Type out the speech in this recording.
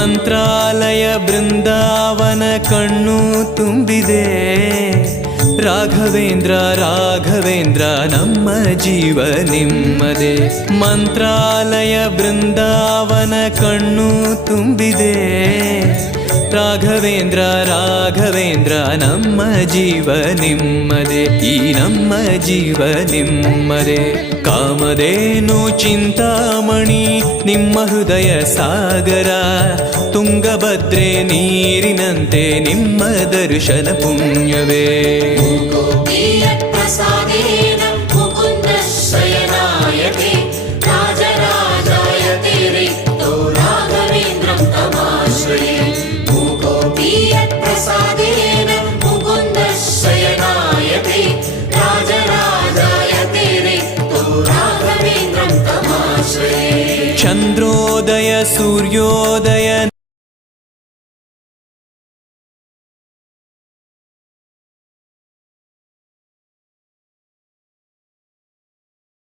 ಮಂತ್ರಾಲಯ ಬೃಂದಾವನ ಕಣ್ಣು ತುಂಬಿದೆ. ರಾಘವೇಂದ್ರ ರಾಘವೇಂದ್ರ ನಮ್ಮ ಜೀವ ನಿಮ್ಮದೇ. ಮಂತ್ರಾಲಯ ಬೃಂದಾವನ ಕಣ್ಣು ತುಂಬಿದೆ. ರಾಘವೇಂದ್ರ ರಾಘವೇಂದ್ರ ನಮ್ಮ ಜೀವ ನಿಮ್ಮದೇ. ಈ ನಮ್ಮ ಜೀವ ನಿಮ್ಮದೇ. ಕಾಮಧೇನು ಚಿಂತಾಮಣಿ ನಿಮ್ಮ ಹೃದಯ ಸಾಗರ. ತುಂಗಭದ್ರೆ ನೀರಿನಂತೆ ನಿಮ್ಮ ದರ್ಶನ ಪುಣ್ಯವೇ. ಚಂದ್ರೋದಯ ಸೂರ್ಯೋದಯ